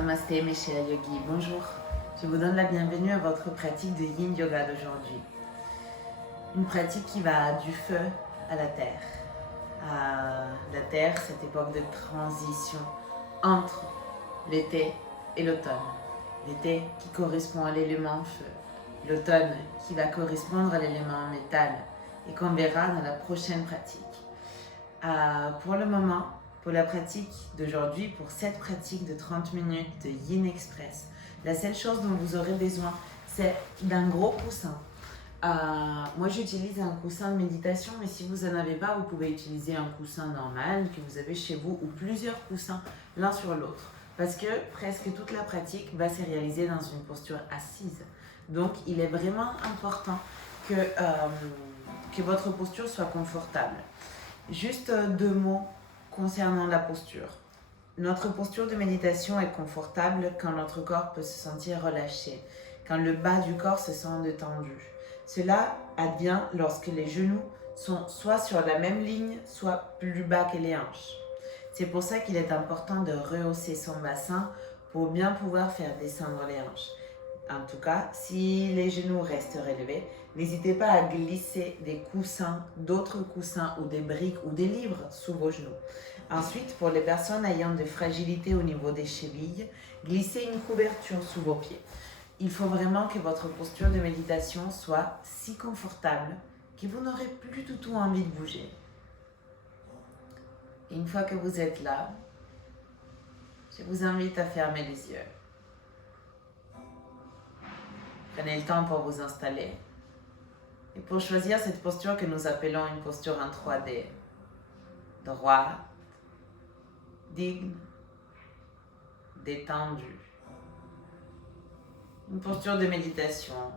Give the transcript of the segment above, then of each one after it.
Namasté mes chers yogis, bonjour. Je vous donne la bienvenue à votre pratique de Yin Yoga d'aujourd'hui. Une pratique qui va du feu à la terre. À la terre, cette époque de transition entre l'été et l'automne. L'été qui correspond à l'élément feu. L'automne qui va correspondre à l'élément métal et qu'on verra dans la prochaine pratique. Pour le moment, pour la pratique d'aujourd'hui, pour cette pratique de 30 minutes de Yin Express, la seule chose dont vous aurez besoin, c'est d'un gros coussin. Moi, j'utilise un coussin de méditation, mais si vous n'en avez pas, vous pouvez utiliser un coussin normal que vous avez chez vous ou plusieurs coussins l'un sur l'autre. Parce que presque toute la pratique va se réaliser dans une posture assise. Donc, il est vraiment important que votre posture soit confortable. Juste 2 mots concernant la posture. Notre posture de méditation est confortable quand notre corps peut se sentir relâché, quand le bas du corps se sent détendu. Cela advient lorsque les genoux sont soit sur la même ligne, soit plus bas que les hanches. C'est pour ça qu'il est important de rehausser son bassin pour bien pouvoir faire descendre les hanches. En tout cas, si les genoux restent relevés, n'hésitez pas à glisser des coussins, d'autres coussins ou des briques ou des livres sous vos genoux. Ensuite, pour les personnes ayant de fragilité au niveau des chevilles, glissez une couverture sous vos pieds. Il faut vraiment que votre posture de méditation soit si confortable que vous n'aurez plus du tout envie de bouger. Et une fois que vous êtes là, je vous invite à fermer les yeux. Prenez le temps pour vous installer. Et pour choisir cette posture que nous appelons une posture en 3D, droite, digne, détendue. Une posture de méditation.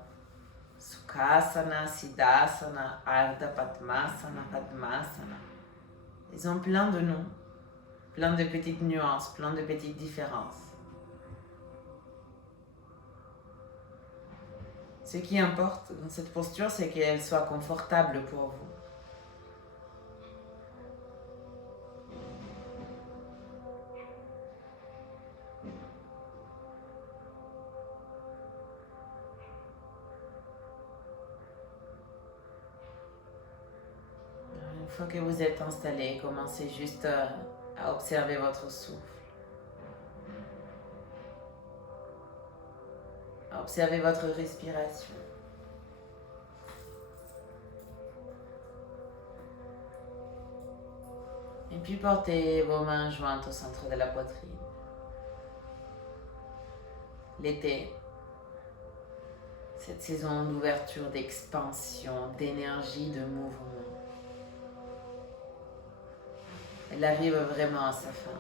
Sukhasana, Siddhasana, Ardha Padmasana, Padmasana. Ils ont plein de noms, plein de petites nuances, plein de petites différences. Ce qui importe dans cette posture, c'est qu'elle soit confortable pour vous. Une fois que vous êtes installé, commencez juste à observer votre souffle. À observer votre respiration. Et puis portez vos mains jointes au centre de la poitrine. L'été, cette saison d'ouverture, d'expansion, d'énergie, de mouvement. Elle arrive vraiment à sa fin.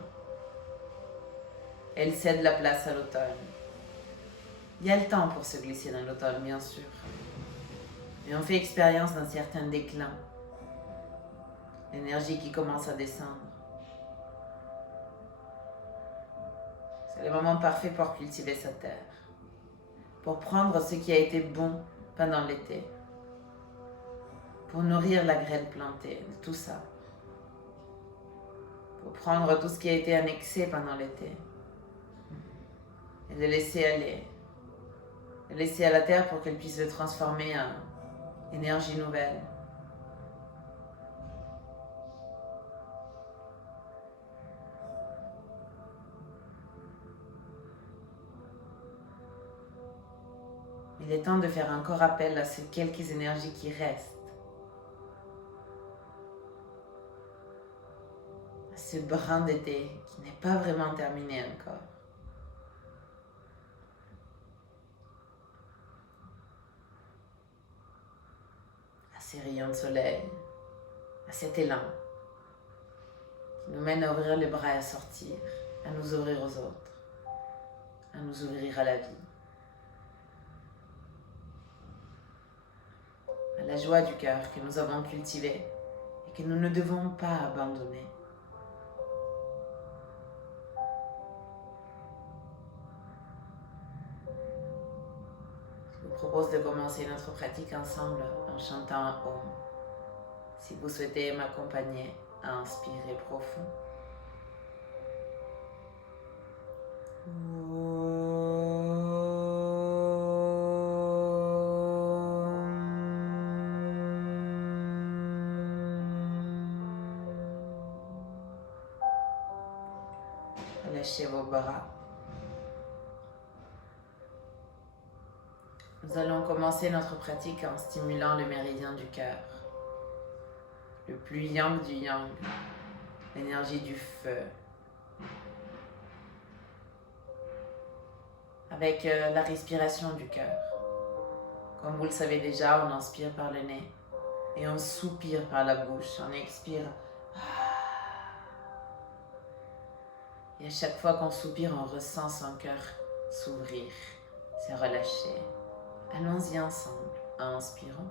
Elle cède la place à l'automne. Il y a le temps pour se glisser dans l'automne, bien sûr. Mais on fait expérience d'un certain déclin. L'énergie qui commence à descendre. C'est le moment parfait pour cultiver sa terre. Pour prendre ce qui a été bon pendant l'été. Pour nourrir la graine plantée, de tout ça. Pour prendre tout ce qui a été annexé pendant l'été. Et le laisser aller. Le laisser à la terre pour qu'elle puisse le transformer en énergie nouvelle. Il est temps de faire encore appel à ces quelques énergies qui restent. À ce brin d'été qui n'est pas vraiment terminé encore. À ces rayons de soleil, à cet élan qui nous mène à ouvrir les bras et à sortir, à nous ouvrir aux autres, à nous ouvrir à la vie. À la joie du cœur que nous avons cultivée et que nous ne devons pas abandonner. Je vous propose de commencer notre pratique ensemble en chantant un Om. Si vous souhaitez m'accompagner à inspirer profond Relâchez vos bras. Nous allons commencer notre pratique en stimulant le méridien du cœur, le plus yang du yang, l'énergie du feu. Avec la respiration du cœur. Comme vous le savez déjà, on inspire par le nez et on soupire par la bouche. On expire. Et à chaque fois qu'on soupire, on ressent son cœur s'ouvrir, se relâcher. Allons-y ensemble. Inspirons.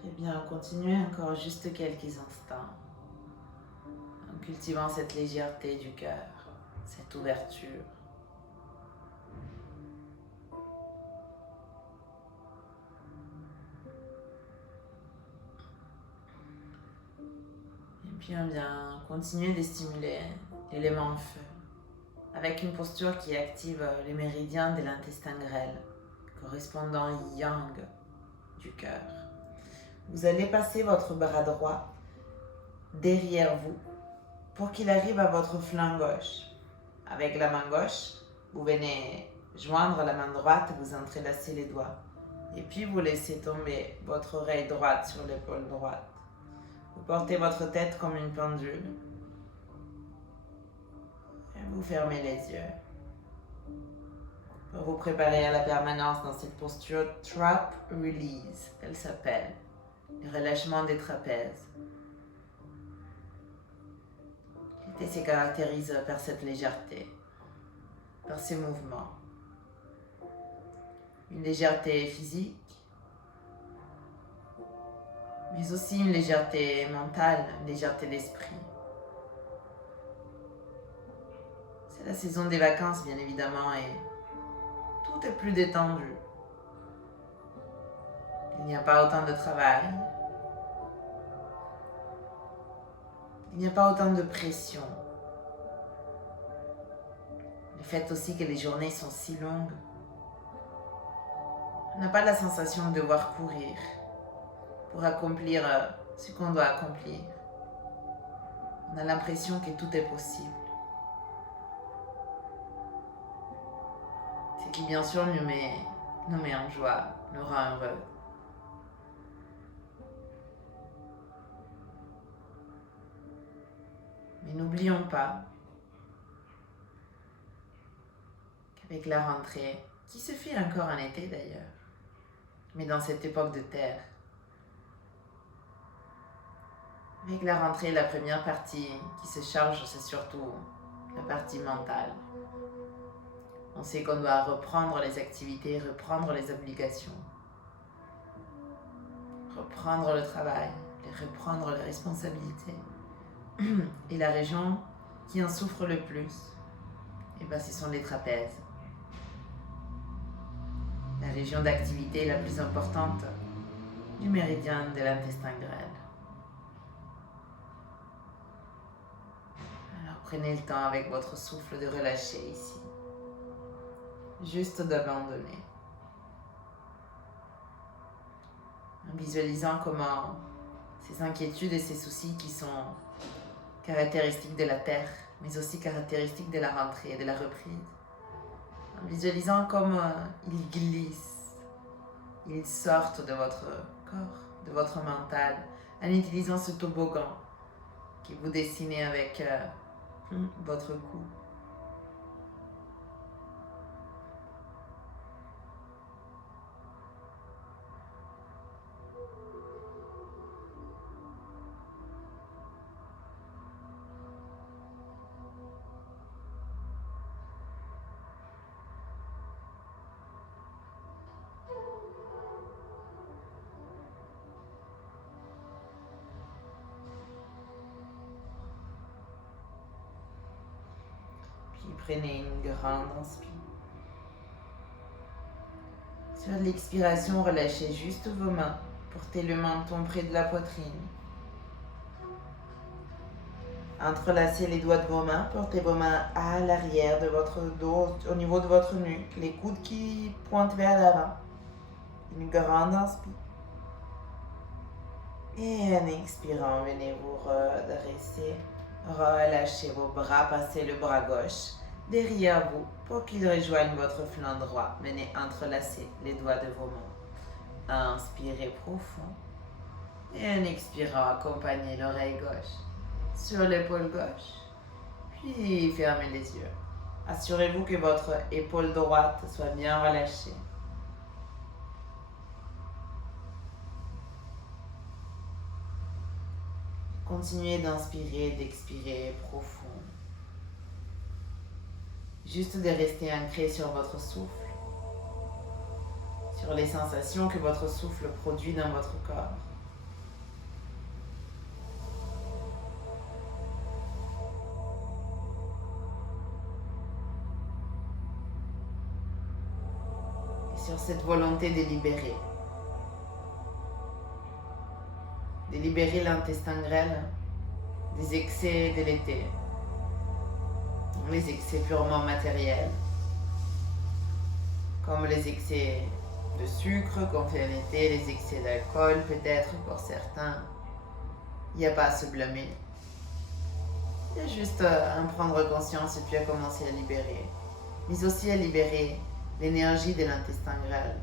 Très bien, continuez encore juste quelques instants en cultivant cette légèreté du cœur, cette ouverture. Et puis on vient continuer de stimuler l'élément feu avec une posture qui active les méridiens de l'intestin grêle, correspondant yang du cœur. Vous allez passer votre bras droit derrière vous pour qu'il arrive à votre flanc gauche. Avec la main gauche, vous venez joindre la main droite, vous entrelacez les doigts. Et puis vous laissez tomber votre oreille droite sur l'épaule droite. Vous portez votre tête comme une pendule. Et vous fermez les yeux. Pour vous préparer à la permanence dans cette posture Trap Release, elle s'appelle. Le relâchement des trapèzes. L'été se caractérise par cette légèreté, par ces mouvements. une légèreté physique, mais aussi une légèreté mentale, une légèreté d'esprit. C'est la saison des vacances, bien évidemment, et tout est plus détendu. Il n'y a pas autant de travail. Il n'y a pas autant de pression. Le fait aussi que les journées sont si longues. On n'a pas la sensation de devoir courir pour accomplir ce qu'on doit accomplir. On a l'impression que tout est possible. Ce qui bien sûr nous met en joie, nous rend heureux. Mais n'oublions pas qu'avec la rentrée, qui se fait encore en été d'ailleurs, mais dans cette époque de terre, avec la rentrée, la première partie qui se charge, c'est surtout la partie mentale. On sait qu'on doit reprendre les activités, reprendre les obligations, reprendre le travail, reprendre les responsabilités. Et la région qui en souffre le plus, ce sont les trapèzes. La région d'activité la plus importante du méridien de l'intestin grêle. Alors prenez le temps avec votre souffle de relâcher ici. Juste d'abandonner. En visualisant comment ces inquiétudes et ces soucis qui sont caractéristiques de la terre, mais aussi caractéristiques de la rentrée et de la reprise. En visualisant comme ils glissent, ils sortent de votre corps, de votre mental, en utilisant ce toboggan que vous dessinez avec votre cou. Puis prenez une grande inspiration. Sur l'expiration, relâchez juste vos mains. Portez le menton près de la poitrine. Entrelacez les doigts de vos mains. Portez vos mains à l'arrière de votre dos, au niveau de votre nuque. Les coudes qui pointent vers l'avant. Une grande inspiration. Et en expirant, venez vous redresser. Relâchez vos bras, passez le bras gauche derrière vous pour qu'il rejoigne votre flanc droit. Venez entrelacer les doigts de vos mains. Inspirez profond. Et en expirant, accompagnez l'oreille gauche sur l'épaule gauche. Puis fermez les yeux. Assurez-vous que votre épaule droite soit bien relâchée. Continuez d'inspirer et d'expirer profond. Juste de rester ancré sur votre souffle, sur les sensations que votre souffle produit dans votre corps. Et sur cette volonté de libérer. De libérer l'intestin grêle des excès de l'été. Les excès purement matériels, comme les excès de sucre qu'on fait en été, les excès d'alcool peut-être pour certains. Il n'y a pas à se blâmer. Il y a juste à en prendre conscience et puis à commencer à libérer. Mais aussi à libérer l'énergie de l'intestin grêle.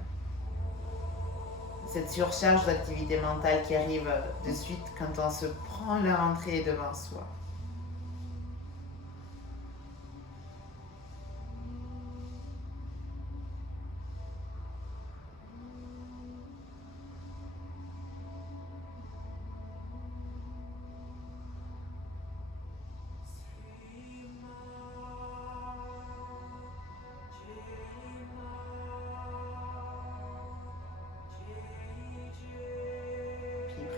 Cette surcharge d'activité mentale qui arrive de suite quand on se prend la rentrée devant soi.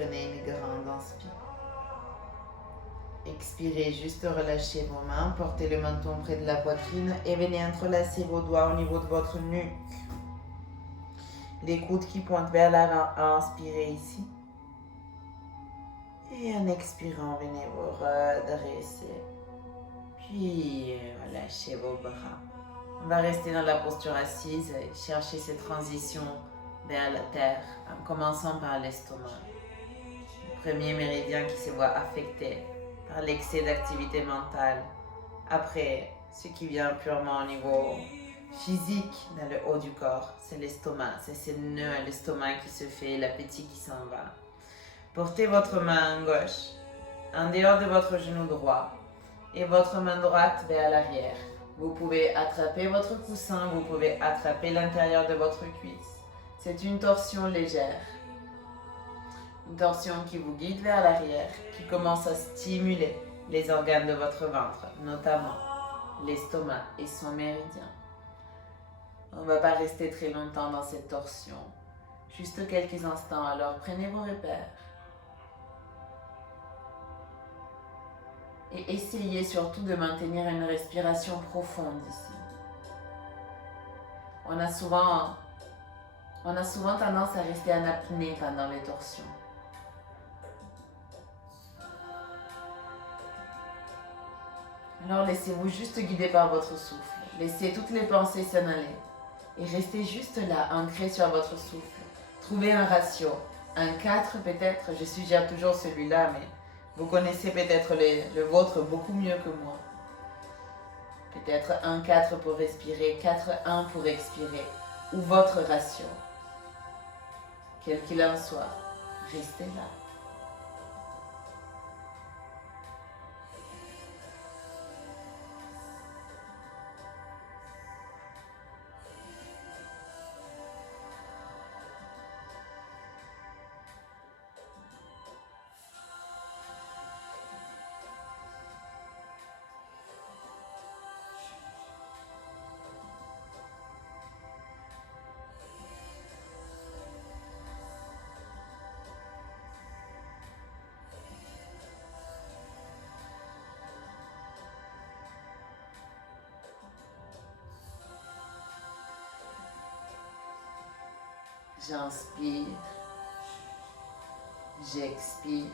prenez une grande inspire. Expirez, juste relâchez vos mains, portez le menton près de la poitrine et venez entrelacer vos doigts au niveau de votre nuque. Les coudes qui pointent vers l'avant, inspirez ici. Et en expirant, venez vous redresser. Puis relâchez vos bras. On va rester dans la posture assise et chercher cette transition vers la terre en commençant par l'estomac. Le premier méridien qui se voit affecté par l'excès d'activité mentale. Après, ce qui vient purement au niveau physique dans le haut du corps, c'est l'estomac. C'est ce nœud à l'estomac qui se fait, l'appétit qui s'en va. Portez votre main gauche en dehors de votre genou droit et votre main droite vers l'arrière. Vous pouvez attraper votre coussin, vous pouvez attraper l'intérieur de votre cuisse. C'est une torsion légère. Une torsion qui vous guide vers l'arrière, qui commence à stimuler les organes de votre ventre, notamment l'estomac et son méridien. On ne va pas rester très longtemps dans cette torsion, juste quelques instants, alors prenez vos repères. Et essayez surtout de maintenir une respiration profonde ici. On a souvent tendance à rester en apnée pendant les torsions. Alors laissez-vous juste guider par votre souffle. Laissez toutes les pensées s'en aller. Et restez juste là, ancré sur votre souffle. Trouvez un ratio. Un 4 peut-être, je suggère toujours celui-là, mais vous connaissez peut-être le vôtre beaucoup mieux que moi. Peut-être 1-4 pour respirer, 4-1 pour expirer. Ou votre ratio. Quel qu'il en soit, restez là. J'inspire, j'expire,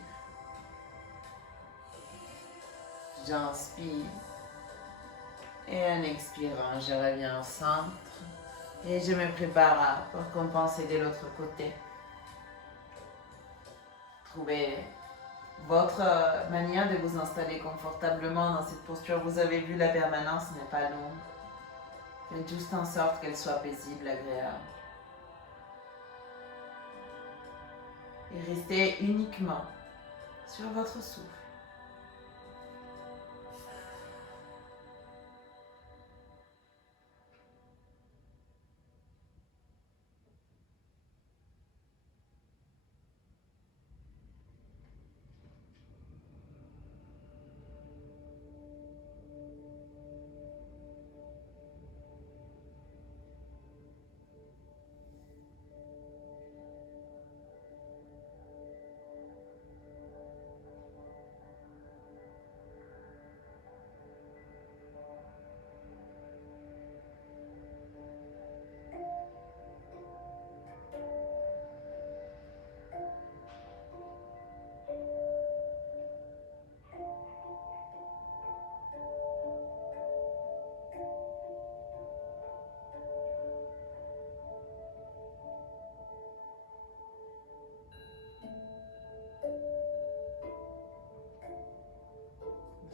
j'inspire et en expirant, je reviens au centre et je me prépare pour compenser de l'autre côté. Trouvez votre manière de vous installer confortablement dans cette posture. Vous avez vu, la permanence n'est pas longue. Faites juste en sorte qu'elle soit paisible, agréable. Et restez uniquement sur votre souffle.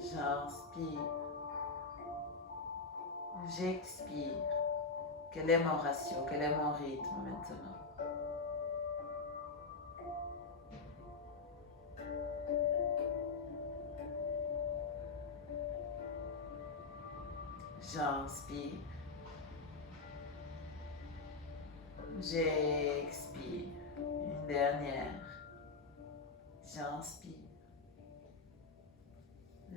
J'inspire, j'expire. Quel est mon ratio? Quel est mon rythme maintenant? J'inspire, j'expire. Une dernière. J'inspire,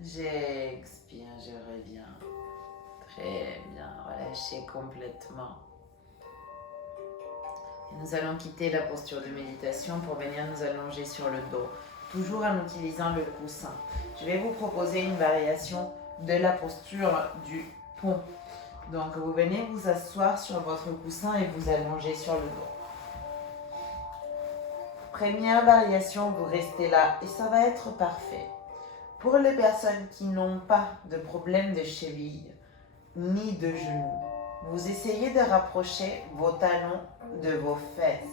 j'expire, je reviens. Très bien, relâchez complètement. Nous allons quitter la posture de méditation pour venir nous allonger sur le dos, toujours en utilisant le coussin. Je vais vous proposer une variation de la posture du pont. Donc vous venez vous asseoir sur votre coussin et vous allonger sur le dos. Première variation, vous restez là et ça va être parfait. Pour les personnes qui n'ont pas de problème de cheville ni de genoux, vous essayez de rapprocher vos talons de vos fesses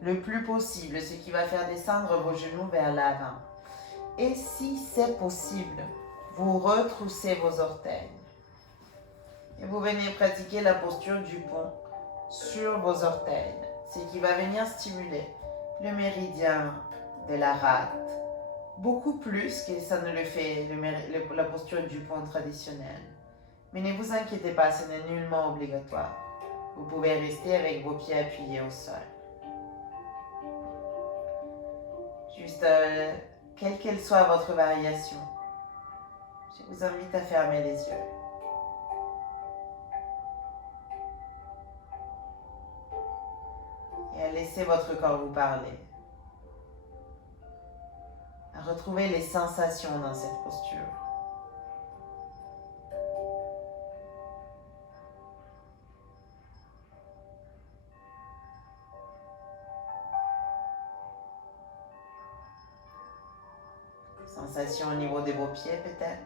le plus possible, ce qui va faire descendre vos genoux vers l'avant. Et si c'est possible, vous retroussez vos orteils. Et vous venez pratiquer la posture du pont sur vos orteils, ce qui va venir stimuler le méridien de la rate, beaucoup plus que ça ne le fait la posture du pont traditionnelle. Mais ne vous inquiétez pas, ce n'est nullement obligatoire. Vous pouvez rester avec vos pieds appuyés au sol. Juste, quelle qu'elle soit votre variation, je vous invite à fermer les yeux. Et à laisser votre corps vous parler. À retrouver les sensations dans cette posture. Sensation au niveau de vos pieds peut-être.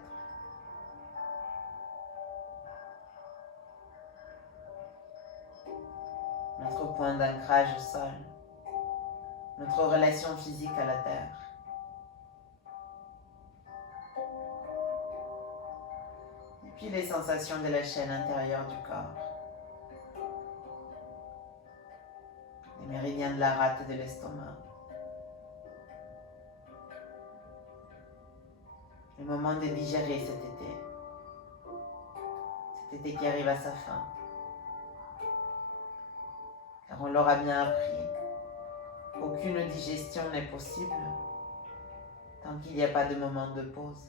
Notre point d'ancrage au sol. Notre relation physique à la terre. Et puis les sensations de la chaîne intérieure du corps. Les méridiens de la rate et de l'estomac. Le moment de digérer cet été. Cet été qui arrive à sa fin. Car on l'aura bien appris, aucune digestion n'est possible tant qu'il n'y a pas de moment de pause.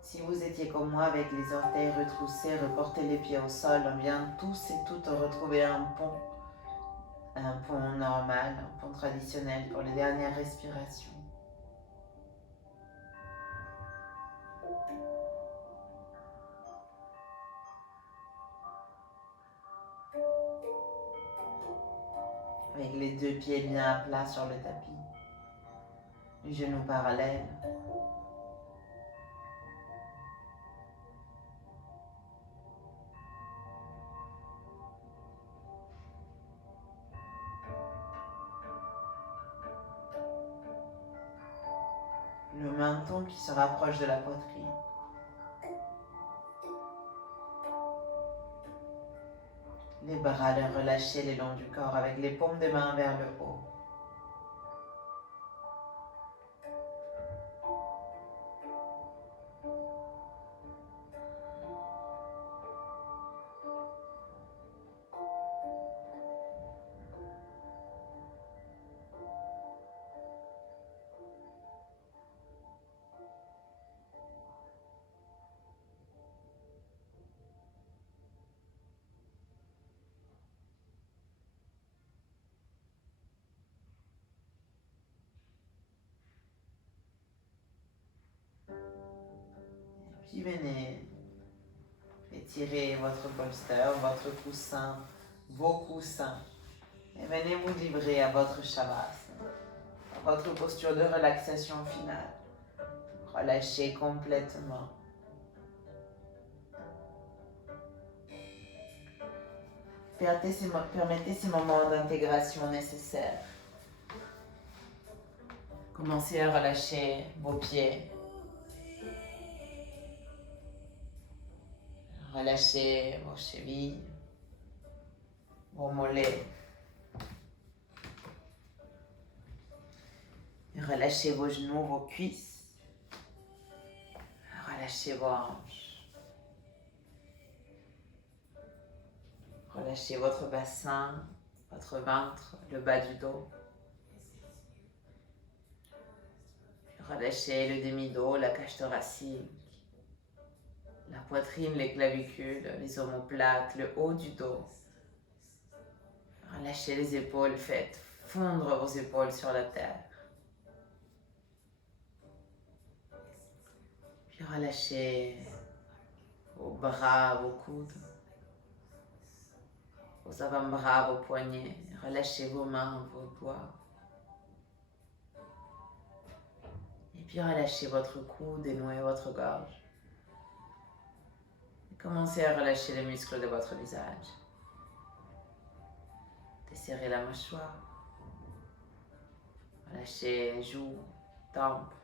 Si vous étiez comme moi avec les orteils retroussés, reportez les pieds au sol, on vient tous et toutes retrouver un pont normal, un pont traditionnel pour les dernières respirations. Avec les deux pieds bien à plat sur le tapis, les genoux parallèles. Le menton qui se rapproche de la poitrine. Les bras relâchés le long du corps avec les paumes de main vers le haut. Puis venez étirer votre bolster, votre coussin, vos coussins. Et venez vous livrer à votre shavasana, à votre posture de relaxation finale. Relâchez complètement. Permettez ces moments d'intégration nécessaires. Commencez à relâcher vos pieds. Relâchez vos chevilles, vos mollets. Relâchez vos genoux, vos cuisses. Relâchez vos hanches. Relâchez votre bassin, votre ventre, le bas du dos. Relâchez le demi-dos, la cage thoracique, la poitrine, les clavicules, les omoplates, le haut du dos. Relâchez les épaules, faites fondre vos épaules sur la terre. Puis relâchez vos bras, vos coudes, vos avant-bras, vos poignets. Relâchez vos mains, vos doigts. Et puis relâchez votre cou, dénouez votre gorge. Et commencez à relâcher les muscles de votre visage. Desserrez la mâchoire. Relâchez les joues, tempes,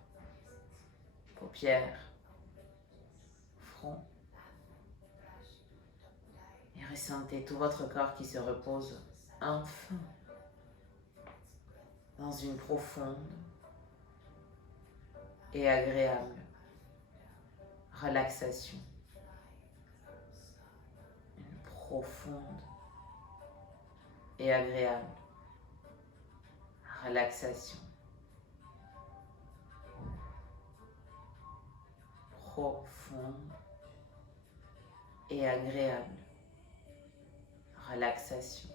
paupières, front. Et ressentez tout votre corps qui se repose enfin dans une profonde et agréable relaxation. Une profonde et agréable relaxation. Profonde et agréable relaxation.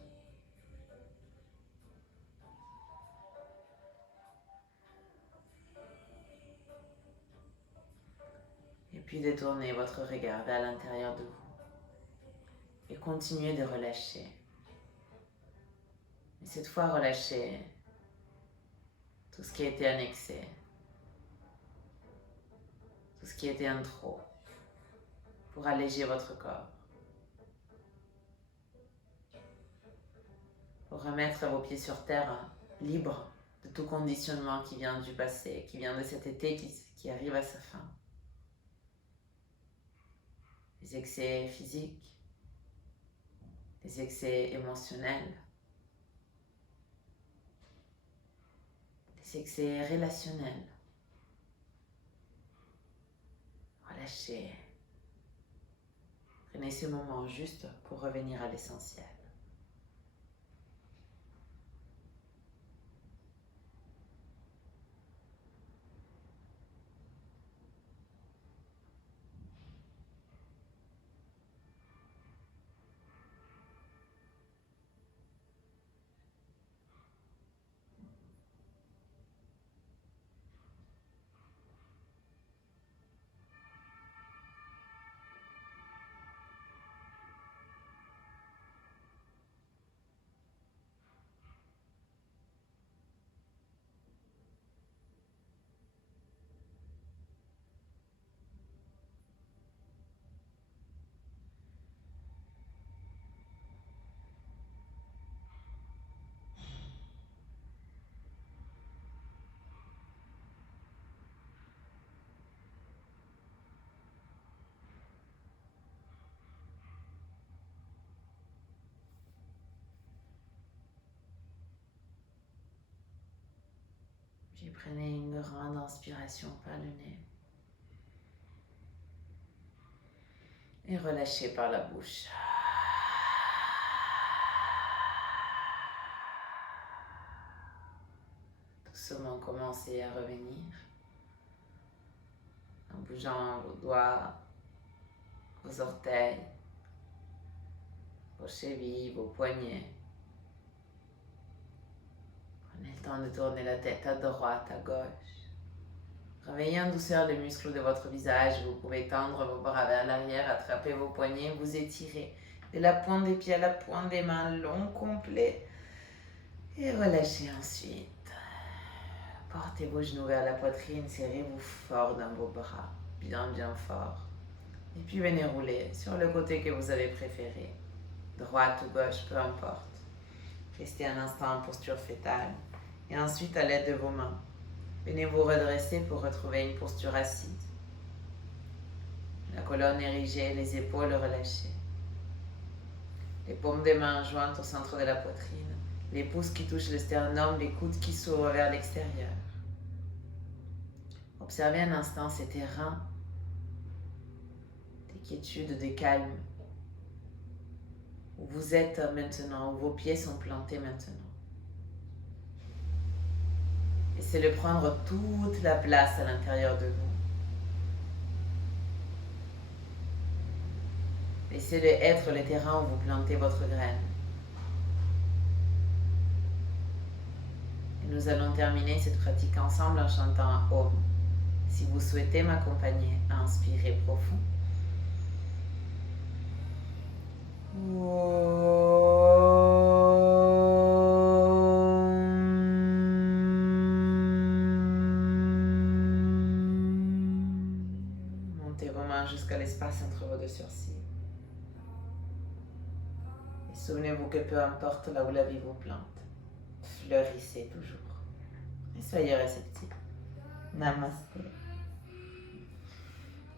Et puis détournez votre regard vers l'intérieur de vous et continuez de relâcher. Mais cette fois, relâchez tout ce qui a été annexé, tout ce qui était un trop, pour alléger votre corps, pour remettre vos pieds sur terre, libres de tout conditionnement qui vient du passé, qui vient de cet été qui arrive à sa fin. Les excès physiques, les excès émotionnels, les excès relationnels. Relâchez. Prenez ce moment juste pour revenir à l'essentiel. Puis prenez une grande inspiration par le nez. Et relâchez par la bouche. Doucement commencez à revenir en bougeant vos doigts, vos orteils, vos chevilles, vos poignets. Prenez le temps de tourner la tête à droite, à gauche. Réveillez en douceur les muscles de votre visage. Vous pouvez tendre vos bras vers l'arrière, attraper vos poignets, vous étirer de la pointe des pieds à la pointe des mains, long, complet. Et relâchez ensuite. Portez vos genoux vers la poitrine, serrez-vous fort dans vos bras, bien fort. Et puis venez rouler sur le côté que vous avez préféré, droite ou gauche, peu importe. Restez un instant en posture fétale et ensuite à l'aide de vos mains, venez vous redresser pour retrouver une posture assise. La colonne érigée, les épaules relâchées. Les paumes des mains jointes au centre de la poitrine, les pouces qui touchent le sternum, les coudes qui s'ouvrent vers l'extérieur. Observez un instant ces terrains de quiétude, de calme, où vous êtes maintenant, où vos pieds sont plantés maintenant. Essayez de prendre toute la place à l'intérieur de vous. Essayez d'être le terrain où vous plantez votre graine. Et nous allons terminer cette pratique ensemble en chantant un Om. Si vous souhaitez m'accompagner à inspirer profond. Montez vos mains jusqu'à l'espace entre vos deux sourcils. Et souvenez-vous que peu importe là où la vie vous plante, fleurissez toujours. Et soyez réceptifs. Namasté.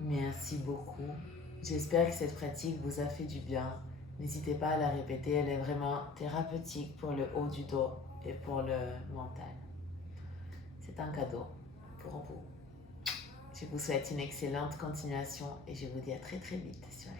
Merci beaucoup. J'espère que cette pratique vous a fait du bien. N'hésitez pas à la répéter, elle est vraiment thérapeutique pour le haut du dos et pour le mental. C'est un cadeau pour vous. Je vous souhaite une excellente continuation et je vous dis à très vite sur